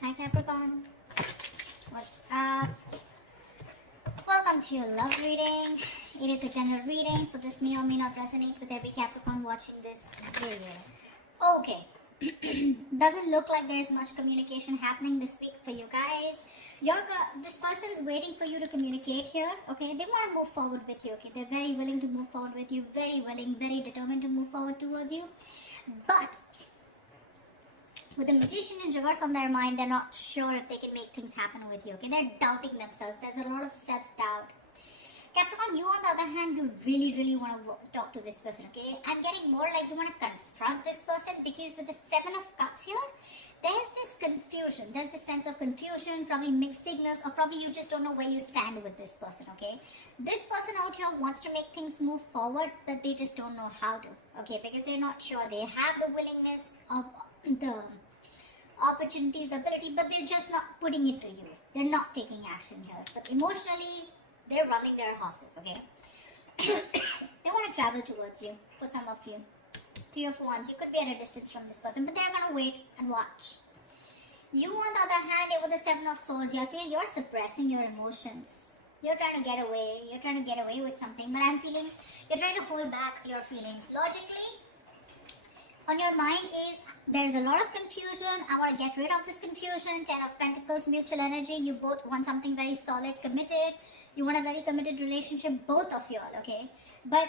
Hi Capricorn, what's up? Welcome to your love reading. It is a general reading, so this may or may not resonate with every Capricorn watching this video. Okay, doesn't look like there is much communication happening this week for you guys. This person is waiting for you to communicate here. Okay, they want to move forward with you. Okay, they're very willing to move forward with you, very willing, very determined to move forward towards you, but with the Magician in reverse on their mind, they're not sure if they can make things happen with you. Okay, they're doubting themselves. There's a lot of self-doubt. Capricorn, you on the other hand, you really want to talk to this person. Okay, I'm getting more like you want to confront this person, because with the Seven of Cups here, there's this confusion. There's this sense of confusion, probably mixed signals, or probably you just don't know where you stand with this person. Okay, this person out here wants to make things move forward, that they just don't know how to. Okay, because they're not sure. They have the willingness of the opportunities, the ability, but they're just not putting it to use. They're not taking action here. But emotionally, they're running their horses, okay? They want to travel towards you, for some of you. Three of Wands, you could be at a distance from this person, but they're going to wait and watch. You, on the other hand, with the Seven of Swords, I feel you're suppressing your emotions. You're trying to get away. You're trying to get away with something, but I'm feeling you're trying to hold back your feelings. Logically, on your mind is, there's a lot of confusion. I want to get rid of this confusion. Ten of Pentacles, mutual energy. You both want something very solid, committed. You want a very committed relationship, both of you all, okay? But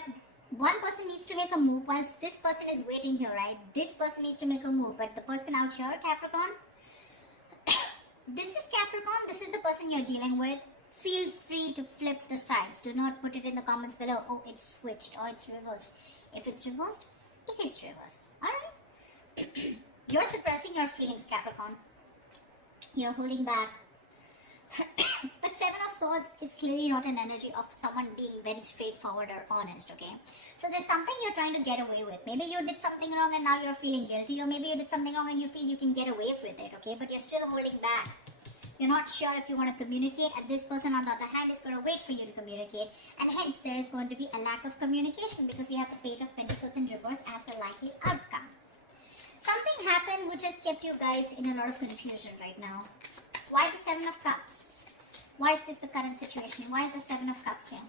one person needs to make a move whilst this person is waiting here, right? This person needs to make a move, but the person out here, Capricorn, this is Capricorn. This is the person you're dealing with. Feel free to flip the sides. Do not put it in the comments below. Oh, it's switched or it's reversed. If it's reversed, it is reversed. Alright? You're suppressing your feelings, Capricorn. You're holding back. But Seven of Swords is clearly not an energy of someone being very straightforward or honest, okay? So there's something you're trying to get away with. Maybe you did something wrong and now you're feeling guilty, or maybe you did something wrong and you feel you can get away with it, okay? But you're still holding back. You're not sure if you want to communicate, and this person on the other hand is going to wait for you to communicate, and hence there is going to be a lack of communication, because we have the Page of Pentacles in reverse as the likely outcome. Something happened which has kept you guys in a lot of confusion right now. Why the Seven of Cups? Why is this the current situation? Why is the Seven of Cups here?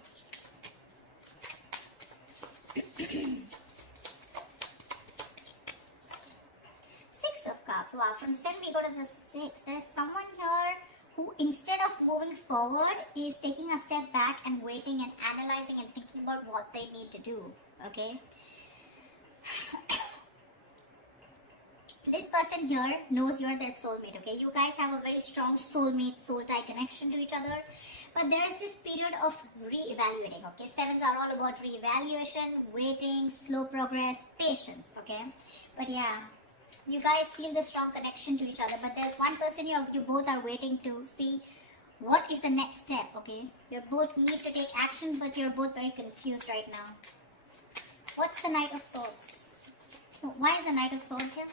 Six of Cups. Wow, from the 7 we go to the 6. There is someone here who, instead of moving forward, is taking a step back and waiting and analyzing and thinking about what they need to do. Okay? This person here knows you're their soulmate, okay? You guys have a very strong soulmate, soul-tie connection to each other. But there is this period of re-evaluating, okay? Sevens are all about re-evaluation, waiting, slow progress, patience, okay? But yeah, you guys feel the strong connection to each other. But there's one person you both are waiting to see what is the next step, okay? You both need to take action, but you're both very confused right now. What's the Knight of Swords? Why is the Knight of Swords here?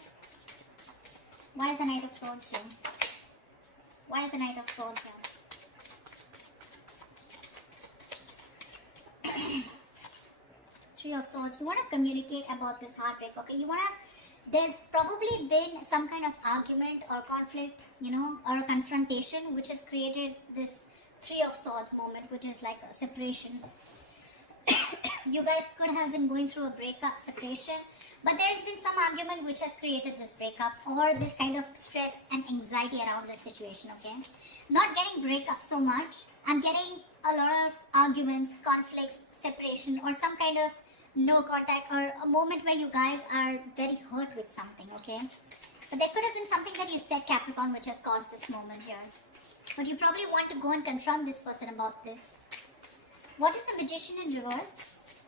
Why is the Knight of Swords here? Why is the Knight of Swords here? Three of Swords. You want to communicate about this heartbreak, okay? There's probably been some kind of argument or conflict, or a confrontation, which has created this Three of Swords moment, which is like a separation. You guys could have been going through a breakup, separation, but there's been some argument which has created this breakup, or this kind of stress and anxiety around this situation, okay? Not getting breakup so much. I'm getting a lot of arguments, conflicts, separation, or some kind of no contact, or a moment where you guys are very hurt with something, okay? But there could have been something that you said, Capricorn, which has caused this moment here. But you probably want to go and confront this person about this. What is the Magician in reverse?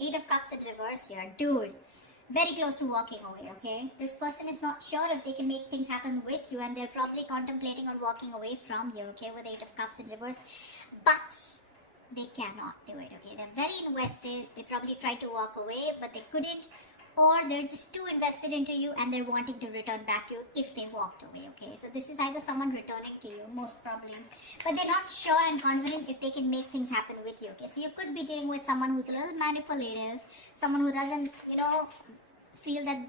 Eight of Cups in reverse here. Dude, very close to walking away, okay? This person is not sure if they can make things happen with you, and they're probably contemplating on walking away from you, okay, with Eight of Cups in reverse. But they cannot do it, okay? They're very invested. They probably tried to walk away, but they couldn't. Or they're just too invested into you and they're wanting to return back to you if they walked away, okay? So this is either someone returning to you, most probably. But they're not sure and confident if they can make things happen with you, okay? So you could be dealing with someone who's a little manipulative, someone who doesn't, feel that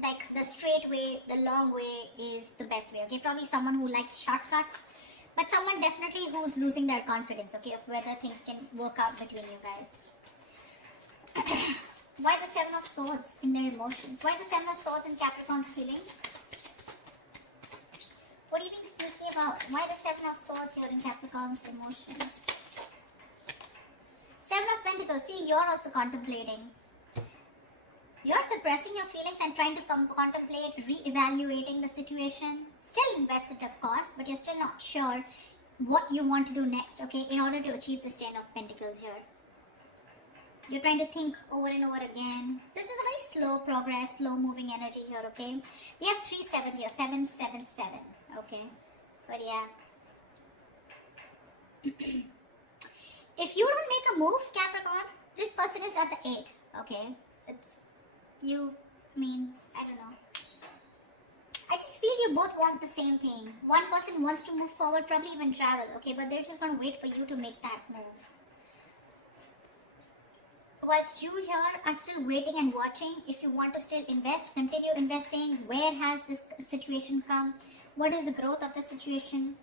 like the straight way, the long way is the best way, okay? Probably someone who likes shortcuts, but someone definitely who's losing their confidence, okay, of whether things can work out between you guys. Why the Seven of Swords in their emotions? Why the Seven of Swords in Capricorn's feelings? What are you being sneaky about? Why the Seven of Swords here in Capricorn's emotions? Seven of Pentacles. See, you're also contemplating. You're suppressing your feelings and trying to contemplate re-evaluating the situation. Still invested, of course, but you're still not sure what you want to do next, okay, in order to achieve this Ten of Pentacles here. You're trying to think over and over again. This is a very slow progress, slow moving energy here, okay? We have 3 sevens here, 7, 7, 7, okay? But yeah. If you don't make a move, Capricorn, this person is at the 8, okay? It's you, I mean, I don't know. I just feel you both want the same thing. One person wants to move forward, probably even travel, okay? But they're just going to wait for you to make that move. Whilst you here are still waiting and watching, if you want to still invest, continue investing. Where has this situation come? What is the growth of the situation?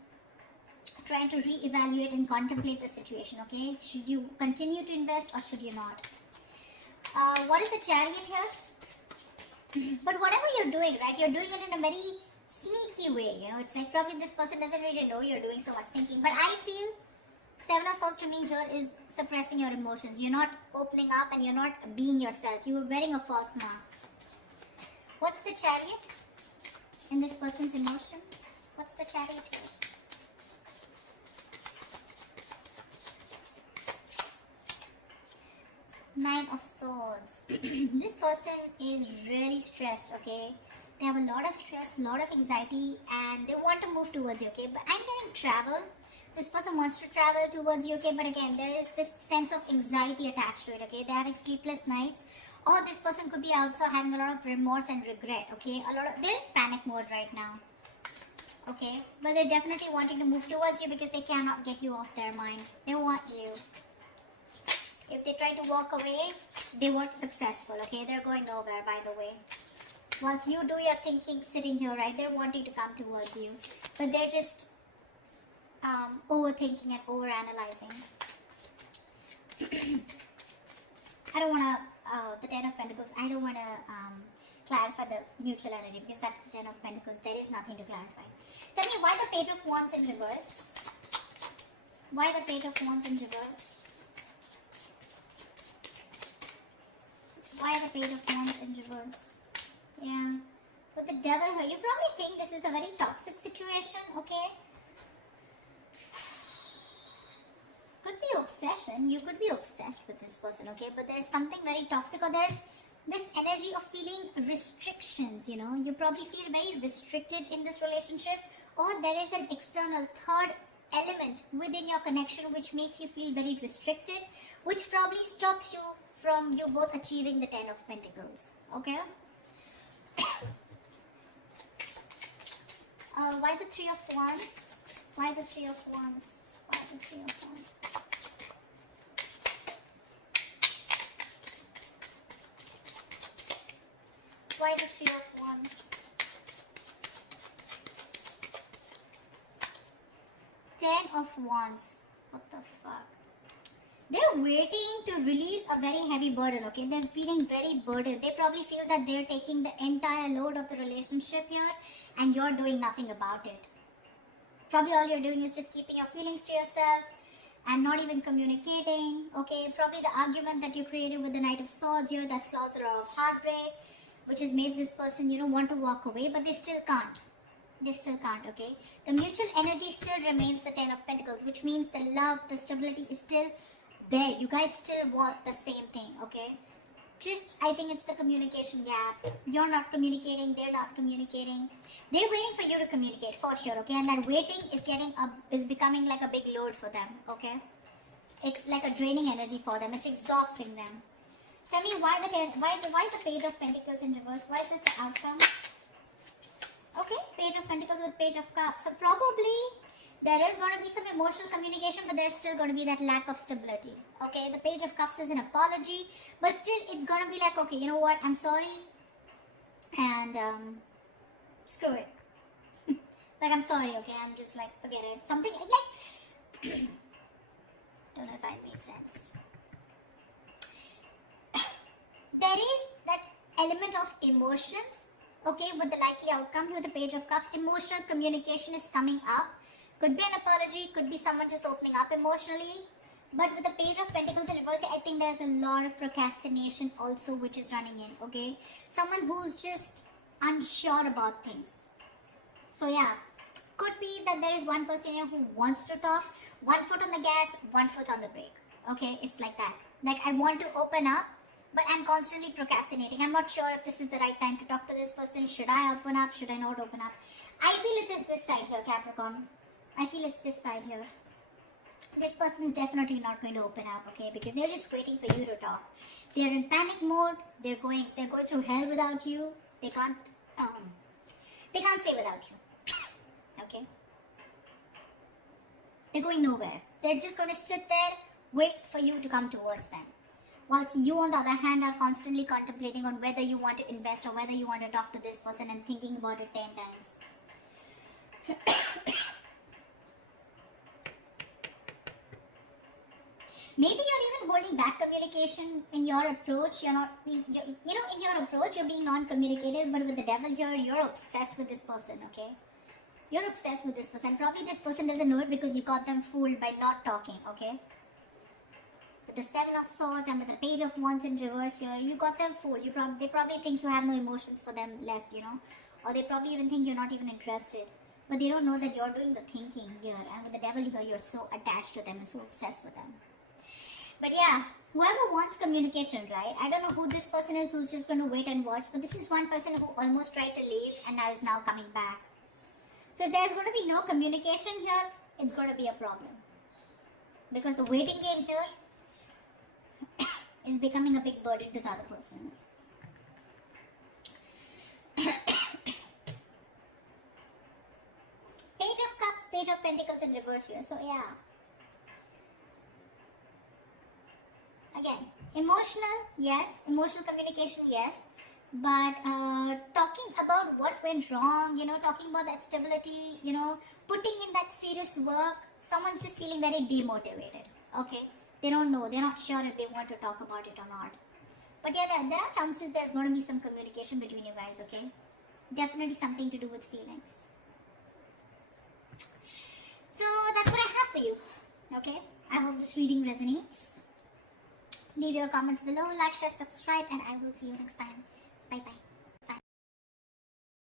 Trying to re-evaluate and contemplate the situation, okay? Should you continue to invest or should you not? What is the Chariot here? But whatever you're doing, right, you're doing it in a very sneaky way, you know? It's like probably this person doesn't really know you're doing so much thinking. But I feel Seven of Swords to me here is suppressing your emotions. You're not opening up and you're not being yourself. You're wearing a false mask. What's the Chariot in this person's emotions? What's the Chariot here? Nine of Swords. This person is really stressed, okay? They have a lot of stress, a lot of anxiety, and they want to move towards you, okay? But I'm getting travel. This person wants to travel towards you, okay? But again, there is this sense of anxiety attached to it, okay? They're having sleepless nights. Or this person could be also having a lot of remorse and regret, okay? They're in panic mode right now, okay? But they're definitely wanting to move towards you because they cannot get you off their mind. They want you. If they try to walk away, they weren't successful, okay? They're going nowhere, by the way. Once you do your thinking sitting here, right, they're wanting to come towards you. But they're just overthinking and overanalyzing. I don't want to, the Ten of Pentacles, I don't want to clarify the mutual energy because that's the Ten of Pentacles. There is nothing to clarify. Tell me why the Page of Wands in reverse? Why the Page of Wands in reverse? Why the Page of Wands in reverse? Yeah. With the Devil here, you probably think this is a very toxic situation, okay? Could be obsession. You could be obsessed with this person, okay? But there is something very toxic, or there is this energy of feeling restrictions, you know? You probably feel very restricted in this relationship, or there is an external third element within your connection which makes you feel very restricted, which probably stops you from you both achieving the Ten of Pentacles, okay? Why the Three of Wands? Why the Three of Wands? Why the Three of Wands? Why the Three of Wands? 10 of Wands. What the fuck? They're waiting to release a very heavy burden, okay? They're feeling very burdened. They probably feel that they're taking the entire load of the relationship here and you're doing nothing about it. Probably all you're doing is just keeping your feelings to yourself and not even communicating, okay? Probably the argument that you created with the Knight of Swords here that's caused a lot of heartbreak, which has made this person, you know, want to walk away, but they still can't. They still can't, okay? The mutual energy still remains the Ten of Pentacles, which means the love, the stability is still there. You guys still want the same thing, okay? Just, I think it's the communication gap. You're not communicating, they're not communicating. They're waiting for you to communicate, for sure, okay? And that waiting is becoming like a big load for them, okay? It's like a draining energy for them. It's exhausting them. Tell me why the Page of Pentacles in reverse? Why is this the outcome? Okay, Page of Pentacles with Page of Cups. So probably there is going to be some emotional communication, but there's still going to be that lack of stability. Okay, the Page of Cups is an apology, but still it's going to be like, okay, you know what, I'm sorry. and screw it. Like, I'm sorry, okay? I'm just like, forget it. Something like don't know if I made sense. There is that element of emotions, okay, with the likely outcome with the Page of Cups. Emotional communication is coming up. Could be an apology, could be someone just opening up emotionally. But with the Page of Pentacles in reverse, I think there's a lot of procrastination also which is running in, okay? Someone who's just unsure about things. So yeah, could be that there is one person here who wants to talk, 1 foot on the gas, 1 foot on the brake, okay? It's like that. Like, I want to open up, but I'm constantly procrastinating. I'm not sure if this is the right time to talk to this person. Should I open up? Should I not open up? I feel it is this side here, Capricorn. I feel it's this side here. This person is definitely not going to open up, okay? Because they're just waiting for you to talk. They're in panic mode. They're going through hell without you. They can't stay without you. Okay? They're going nowhere. They're just going to sit there, wait for you to come towards them. Whilst you, on the other hand, are constantly contemplating on whether you want to invest or whether you want to talk to this person and thinking about it 10 times. Maybe you're even holding back communication in your approach. You're not, in your approach, you're being non-communicative, but with the devil here, you're obsessed with this person, okay? You're obsessed with this person. Probably this person doesn't know it because you got them fooled by not talking, okay? With the 7 of Swords and with the Page of Wands in reverse here, you got them fooled. They probably think you have no emotions for them left, or they probably even think you're not even interested. But they don't know that you're doing the thinking here, and with the devil here, you're so attached to them and so obsessed with them. But yeah, whoever wants communication, right? I don't know who this person is who's just going to wait and watch, but this is one person who almost tried to leave and now is now coming back. So if there's going to be no communication here, it's going to be a problem. Because the waiting game here is becoming a big burden to the other person. Page of Cups, Page of Pentacles in reverse here. So yeah. Again, emotional, yes. Emotional communication, yes. But talking about what went wrong, talking about that stability, putting in that serious work, someone's just feeling very demotivated, okay? They don't know, they're not sure if they want to talk about it or not. But yeah, there are chances there's going to be some communication between you guys, okay? Definitely something to do with feelings. So that's what I have for you, okay? I hope this reading resonates. Leave your comments below, like, share, subscribe, and I will see you next time. Bye-bye.